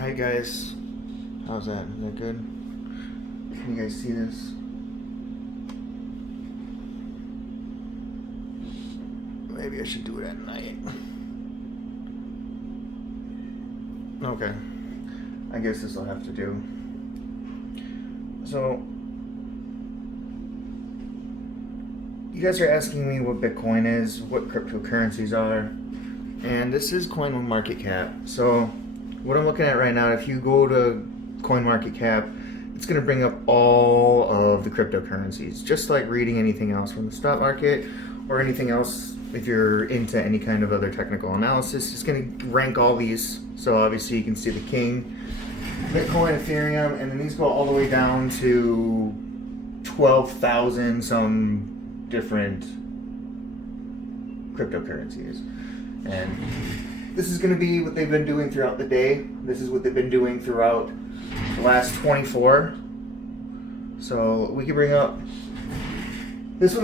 Hi guys, how's that? Is that good? Can you guys see this? Maybe I should do it at night. Okay, I guess this will have to do. So, you guys are asking me what Bitcoin is, what cryptocurrencies are, and this is CoinMarketCap. So, what I'm looking at right now, if you go to CoinMarketCap, it's going to bring up all of the cryptocurrencies, just like reading anything else from the stock market or anything else. If you're into any kind of other technical analysis, it's going to rank all these. So obviously you can see the king, Bitcoin, Ethereum, and then these go all the way down to 12,000 some different cryptocurrencies. And this is going to be what they've been doing throughout the day. This is what they've been doing throughout the last 24. So we can bring up this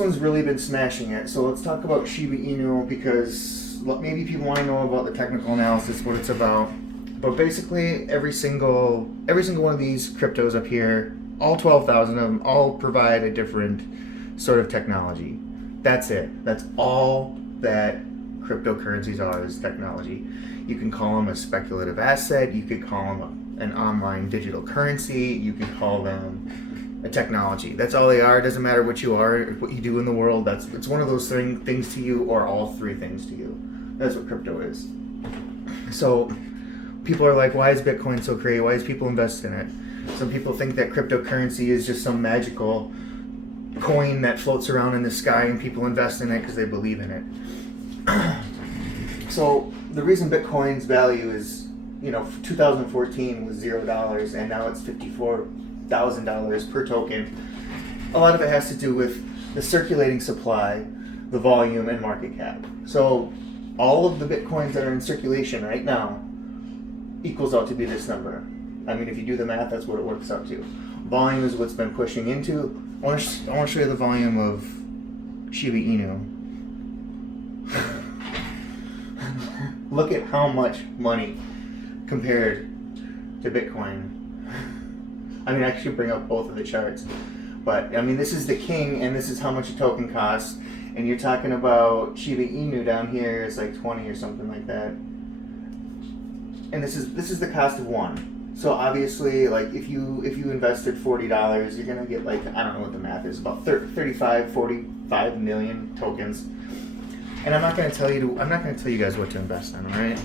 one's really been smashing it. So let's talk about Shiba Inu, because maybe people want to know about the technical analysis, what it's about. But basically, every single one of these cryptos up here, all 12,000 of them, all provide a different sort of technology. That's it. That's all that cryptocurrencies are, is technology. You can call them a speculative asset. You could call them an online digital currency. You could call them a technology. That's all they are. It doesn't matter what you are, what you do in the world. It's one of those things to you, or all three things to you. That's what crypto is. So people are like, why is Bitcoin so crazy? Why is people invest in it? Some people think that cryptocurrency is just some magical coin that floats around in the sky and people invest in it because they believe in it. So the reason Bitcoin's value is, 2014 was $0 and now it's $54,000 per token. A lot of it has to do with the circulating supply, the volume, and market cap. So all of the Bitcoins that are in circulation right now equals out to be this number. I mean, if you do the math, that's what it works out to. Volume is what's been pushing into. I want to show you the volume of Shiba Inu. Look at how much money compared to Bitcoin. I mean, I should bring up both of the charts. But, I mean, this is the king, and this is how much a token costs. And you're talking about Shiba Inu down here is like 20 or something like that. And this is the cost of one. So obviously, like if you invested $40, you're gonna get, like, I don't know what the math is, about 45 million tokens. And I'm not gonna tell you guys what to invest in, all right?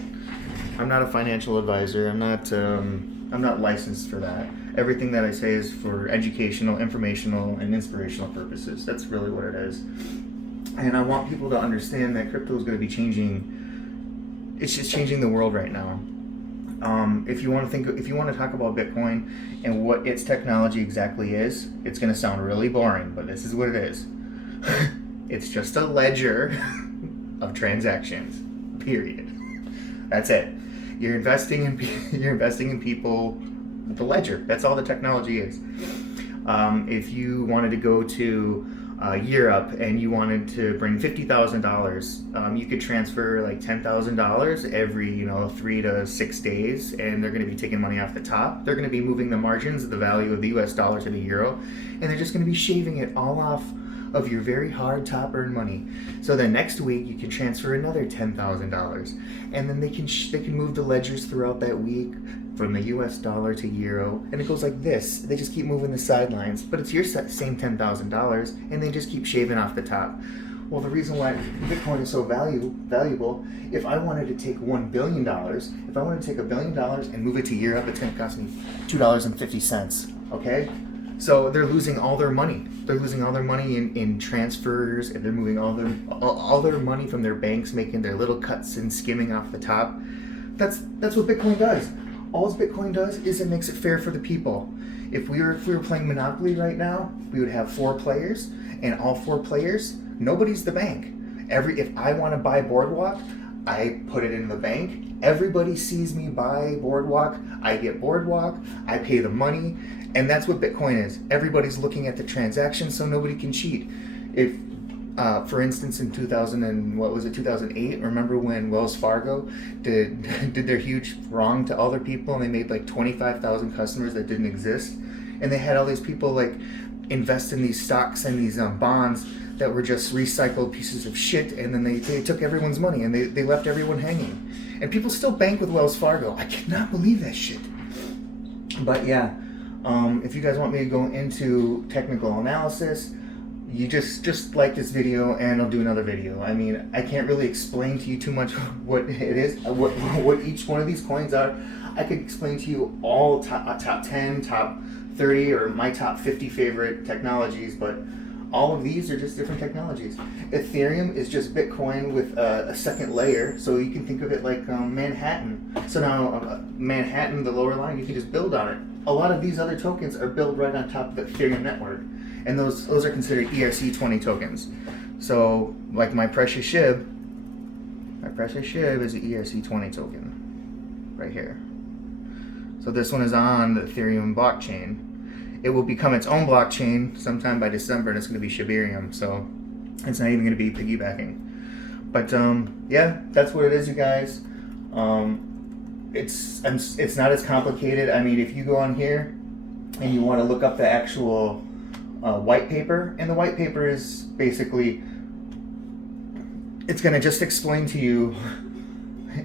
I'm not a financial advisor. I'm not licensed for that. Everything that I say is for educational, informational, and inspirational purposes. That's really what it is. And I want people to understand that crypto is going to be changing. It's just changing the world right now. If you want to talk about Bitcoin and what its technology exactly is, it's going to sound really boring, but this is what it is. It's just a ledger of transactions. Period. That's it. You're investing in people with the ledger. That's all the technology is. If you wanted to go to Europe and you wanted to bring $50,000, you could transfer like $10,000 every 3 to 6 days, and they're going to be taking money off the top. They're going to be moving the margins of the value of the US dollar to the euro, and they're just going to be shaving it all off of your very hard top earned money. So then next week you can transfer another $10,000, and then they can move the ledgers throughout that week from the US dollar to euro, and it goes like this. They just keep moving the sidelines, but it's your same $10,000, and they just keep shaving off the top. Well, the reason why Bitcoin is so valuable, if I wanted to take $1 billion, if I wanted to take $1 billion and move it to Europe, it's going to cost me $2.50, okay? So they're losing all their money. They're losing all their money in transfers, and they're moving all their money from their banks, making their little cuts and skimming off the top. That's what Bitcoin does. All Bitcoin does is it makes it fair for the people. If we were playing Monopoly right now, we would have 4 players, and all 4 players, nobody's the bank. If I want to buy Boardwalk, I put it in the bank. Everybody sees me buy Boardwalk. I get Boardwalk. I pay the money. And that's what Bitcoin is. Everybody's looking at the transaction, so nobody can cheat. If For instance, in 2000 and what was it, 2008? Remember when Wells Fargo did did their huge wrong to other people, and they made like 25,000 customers that didn't exist, and they had all these people like invest in these stocks and these bonds that were just recycled pieces of shit, and then they took everyone's money and they left everyone hanging, and people still bank with Wells Fargo. I cannot believe that shit. But yeah, if you guys want me to go into technical analysis, you just like this video and I'll do another video. I mean, I can't really explain to you too much what it is, what each one of these coins are. I could explain to you all top 10, top 30, or my top 50 favorite technologies, but all of these are just different technologies. Ethereum is just Bitcoin with a second layer, so you can think of it like Manhattan. So now Manhattan, the lower line, you can just build on it. A lot of these other tokens are built right on top of the Ethereum network, and those are considered ERC20 tokens. So like my Precious SHIB is an ERC20 token right here. So this one is on the Ethereum blockchain. It will become its own blockchain sometime by December, and it's going to be Shibarium, so it's not even going to be piggybacking. But yeah, that's what it is, you guys. It's not as complicated. I mean, if you go on here and you want to look up the actual white paper, and the white paper is basically, it's going to just explain to you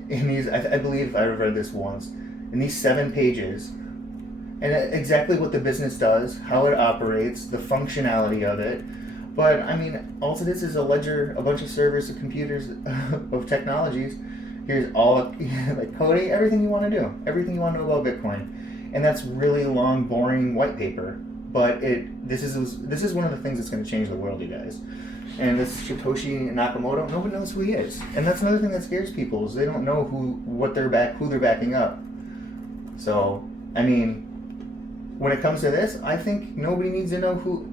in these, I believe I've read this once, in these 7 pages, and exactly what the business does, how it operates, the functionality of it. But I mean, all it is a ledger, a bunch of servers, of computers, of technologies. Here's all like coding, everything you want to do, everything you want to know about Bitcoin, and that's really long, boring white paper. But this is one of the things that's going to change the world, you guys. And this Satoshi Nakamoto, nobody knows who he is, and that's another thing that scares people, is they don't know who they're backing up. So I mean, when it comes to this, I think no one needs to know who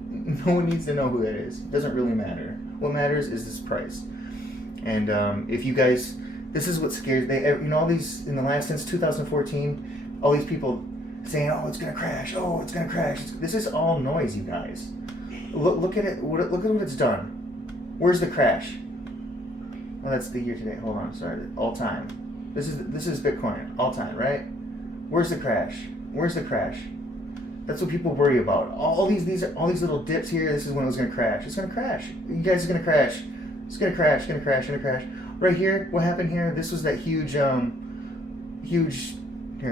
that is. It doesn't really matter. What matters is this price. And if you guys, this is what scares, all these, since 2014, all these people saying, oh, it's gonna crash, oh, it's gonna crash. This is all noise, you guys. Look at it, look at what it's done. Where's the crash? Well, that's the year today. Hold on, sorry, all time. This is Bitcoin, all time, right? Where's the crash? Where's the crash? That's what people worry about. All these little dips here. This is when it was gonna crash. It's gonna crash. You guys are gonna crash. It's gonna crash. It's gonna crash. It's gonna crash. Right here. What happened here? This was that huge. Here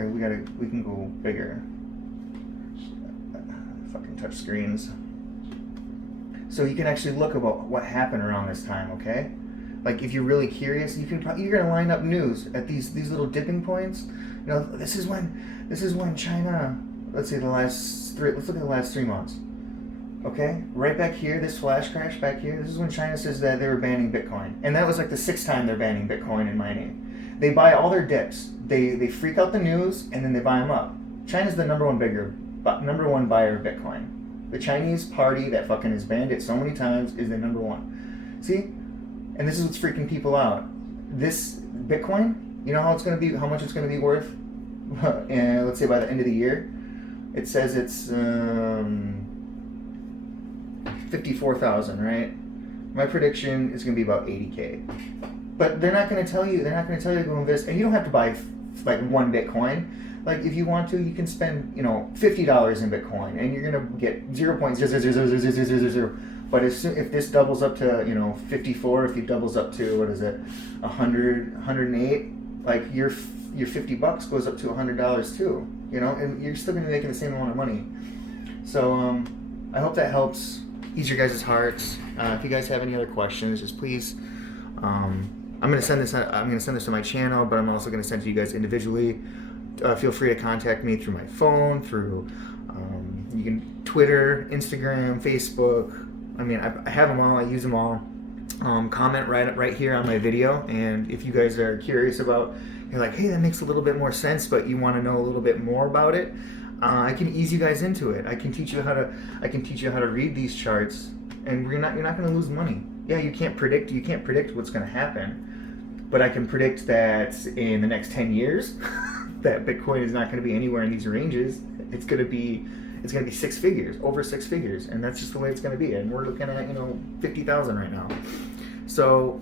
we can go bigger. Fucking touch screens. So you can actually look about what happened around this time. Okay. Like if you're really curious, you're gonna line up news at these little dipping points. This is when China. Let's look at the last 3 months. Okay, right back here, this flash crash back here, this is when China says that they were banning Bitcoin. And that was like the 6th time they're banning Bitcoin and mining. They buy all their dips. They freak out the news, and then they buy them up. China's the number one buyer of Bitcoin. The Chinese party that fucking has banned it so many times is the number one. See? And this is what's freaking people out. This Bitcoin, you know how much it's gonna be worth? And let's say by the end of the year, it says it's 54,000, right? My prediction is going to be about 80K. But they're not going to tell you. They're not going to tell you to go invest, and you don't have to buy like one Bitcoin. Like if you want to, you can spend $50 in Bitcoin, and you're going to get 0.0000000. But if this doubles up to 54, if it doubles up to 100, 108, like your $50 goes up to $100 too. And you're still going to be making the same amount of money. So I hope that helps ease your guys' hearts. If you guys have any other questions, just please. I'm going to send this to my channel, but I'm also going to send it to you guys individually. Feel free to contact me through my phone, through you can Twitter, Instagram, Facebook. I mean, I have them all. I use them all. Comment right here on my video, and if you guys are curious about, you're like, hey, that makes a little bit more sense, but you want to know a little bit more about it, I can ease you guys into it. I can teach you how to read these charts, and you're not going to lose money. Yeah, you can't predict what's going to happen, but I can predict that in the next 10 years that Bitcoin is not going to be anywhere in these ranges. It's going to be it's going to be six figures, over six figures, and that's just the way it's going to be. And we're looking at 50,000 right now. So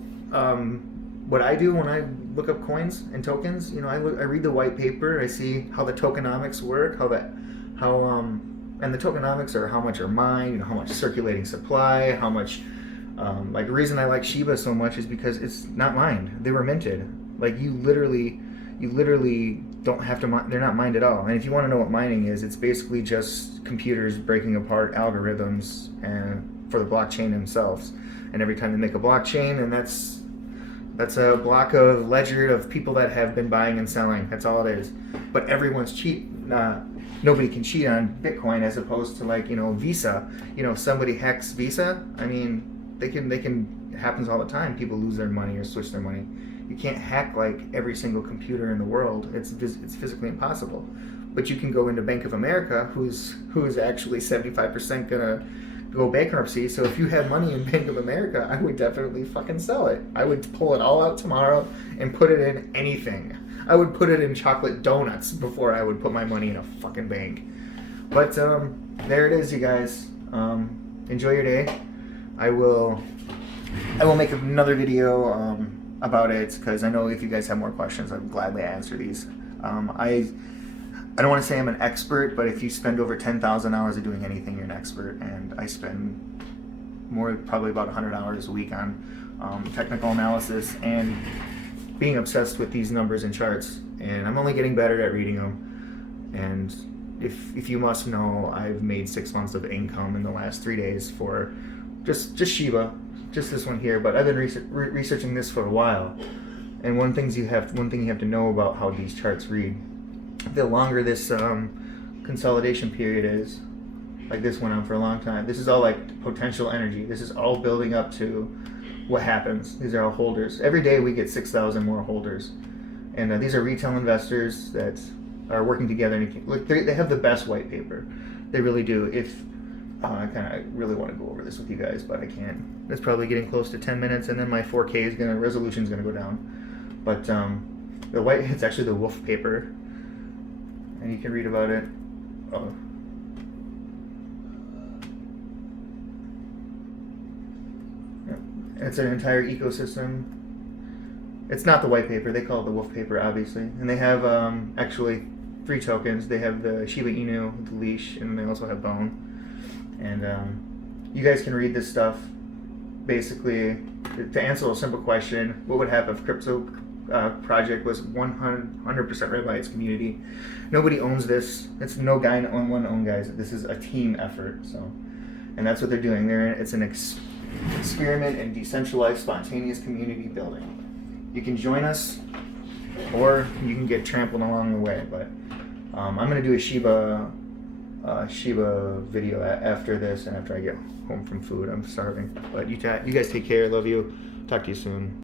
what I do when I look up coins and tokens, I read the white paper, I see how the tokenomics work, and the tokenomics are how much are mined, how much circulating supply, how much. Like the reason I like Shiba so much is because it's not mined; they were minted. Like you literally don't have to mine. They're not mined at all. And if you want to know what mining is, it's basically just computers breaking apart algorithms and for the blockchain themselves. And every time they make a blockchain, and that's a block of ledger of people that have been buying and selling. That's all it is. But everyone's cheat. Nobody can cheat on Bitcoin as opposed to Visa. If somebody hacks Visa, I mean, they can. It happens all the time. People lose their money or switch their money. You can't hack every single computer in the world. It's physically impossible. But you can go into Bank of America, who is actually 75% gonna go bankruptcy. So if you have money in Bank of America, I would definitely fucking sell it. I would pull it all out tomorrow and put it in anything. I would put it in chocolate donuts before I would put my money in a fucking bank. But there it is, you guys. Enjoy your day. I will make another video about it because I know if you guys have more questions, I'd gladly answer these. I don't want to say I'm an expert, but if you spend over 10,000 hours of doing anything, you're an expert. And I spend probably about 100 hours a week on technical analysis and being obsessed with these numbers and charts. And I'm only getting better at reading them. And if you must know, I've made 6 months of income in the last 3 days for just Shiba, just this one here. But I've been researching this for a while. And one thing you have to know about how these charts read. The longer this consolidation period is, like this went on for a long time. This is all like potential energy. This is all building up to what happens. These are all holders. Every day we get 6,000 more holders, and these are retail investors that are working together. And look, they have the best white paper. They really do. I really want to go over this with you guys, but I can't. It's probably getting close to 10 minutes, and then my 4K resolution is gonna go down. But it's actually the Wolf paper. And you can read about it. Yeah. It's an entire ecosystem. It's not the white paper. They call it the Wolf paper, obviously. And they have actually 3 tokens. They have the Shiba Inu, the leash, and they also have Bone. And you guys can read this stuff. Basically, to answer a simple question, what would happen if crypto project was 100% run by its community? Nobody owns this. It's no guy on one own, guys. This is a team effort. So, and that's what they're doing. It's an experiment in decentralized, spontaneous community building. You can join us, or you can get trampled along the way. But I'm gonna do a Shiba video after this, and after I get home from food. I'm starving. But you guys take care. Love you. Talk to you soon.